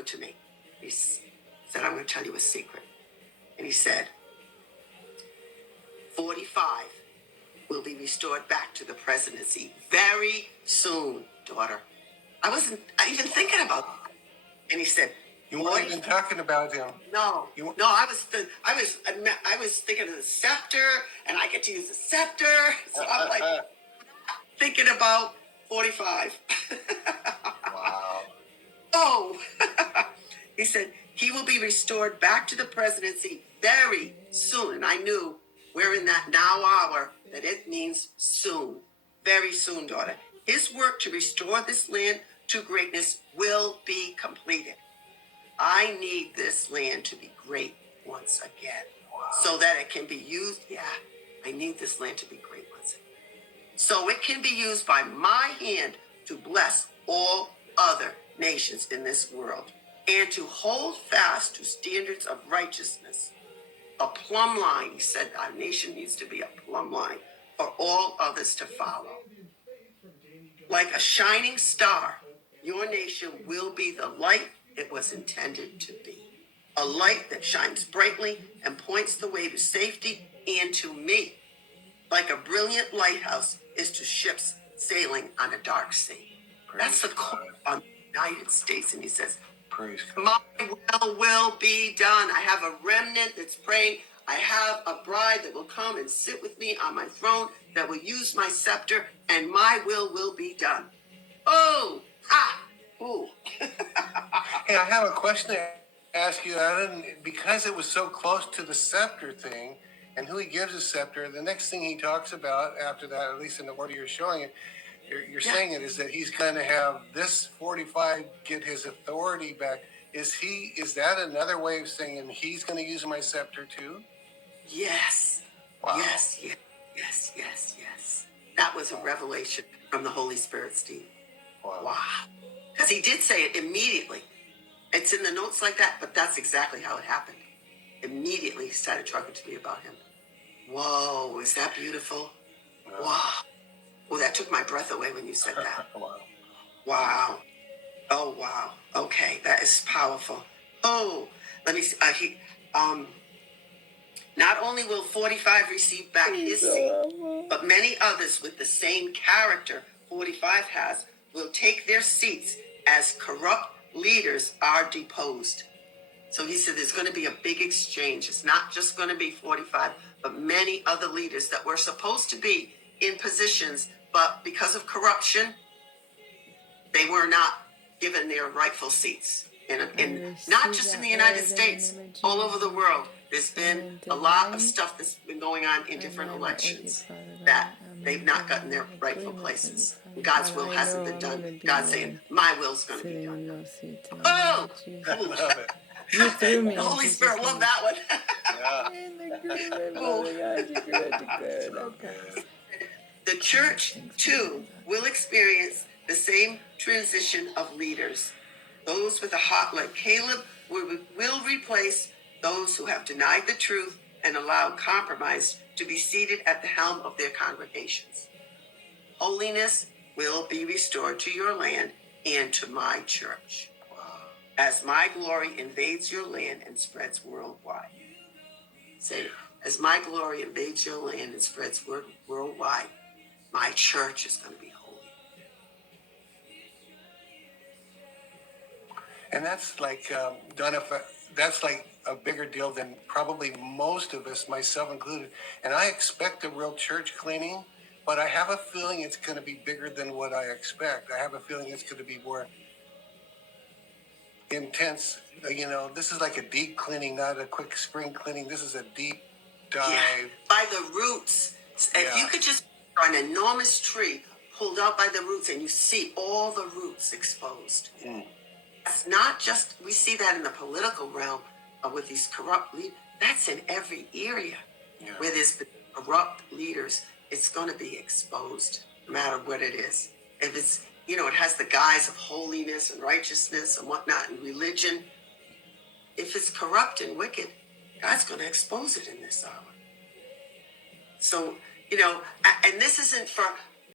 over to me. He said, I'm going to tell you a secret. And he said, 45 will be restored back to the presidency very soon, daughter. I wasn't even thinking about that. And he said, you weren't even talking about him. No, I was thinking of the scepter, and I get to use the scepter. So I'm like thinking about 45. Wow. Oh, he said he will be restored back to the presidency very soon. And I knew we're in that now hour that it means soon, very soon, daughter. His work to restore this land to greatness will be completed. I need this land to be great once again. Wow. So that it can be used. Yeah, I need this land to be great once again. So it can be used by my hand to bless all other nations in this world and to hold fast to standards of righteousness. A plumb line, he said, our nation needs to be a plumb line for all others to follow. Like a shining star, your nation will be the light it was intended to be. A light that shines brightly and points the way to safety and to me. Like a brilliant lighthouse is to ships sailing on a dark sea. That's the call on the United States. And he says, my will be done. I have a remnant that's praying. I have a bride that will come and sit with me on my throne, that will use my scepter, and my will be done. Oh, ooh. Hey, I have a question to ask you, Alan. Because it was so close to the scepter thing and who he gives the scepter, the next thing he talks about after that, at least in the order you're showing it, you're saying it, is that he's going to have this 45 get his authority back. Is that another way of saying he's going to use my scepter too? Yes. Wow. Yes. That was a revelation from the Holy Spirit, Steve. Wow. Because he did say it immediately. It's in the notes like that, but that's exactly how it happened. Immediately he started talking to me about him. Whoa, is that beautiful? Yeah. Wow. Well, that took my breath away when you said that. Wow. Oh, wow. Okay, that is powerful. Oh, let me see. Not only will 45 receive back his seat, but many others with the same character 45 has will take their seats as corrupt leaders are deposed. So he said there's going to be a big exchange. It's not just going to be 45, but many other leaders that were supposed to be in positions, but because of corruption, they were not given their rightful seats. In not just in the United States, all over the world, there's been a lot of stuff that's been going on in different elections that they've not gotten their rightful places. God's will hasn't been done. God's saying, my will's going to be done. Oh! I love it. You threw me. The Holy Spirit loved that one. The church, too, will experience the same transition of leaders. Those with a heart like Caleb will replace those who have denied the truth and allowed compromise to be seated at the helm of their congregations. Holiness will be restored to your land and to my church. As my glory invades your land and spreads worldwide. Say, as my glory invades your land and spreads worldwide, my church is going to be holy. And that's like, Donna, that's like a bigger deal than probably most of us, myself included. And I expect a real church cleaning, but I have a feeling it's going to be bigger than what I expect. I have a feeling it's going to be more intense. This is like a deep cleaning, not a quick spring cleaning. This is a deep dive. Yeah, by the roots. If you could just an enormous tree pulled out by the roots and you see all the roots exposed. It's not just, we see that in the political realm with these corrupt leaders. That's in every area where there's been corrupt leaders. It's going to be exposed no matter what it is. If it's, it has the guise of holiness and righteousness and whatnot and religion. If it's corrupt and wicked, God's going to expose it in this hour. So, and this isn't for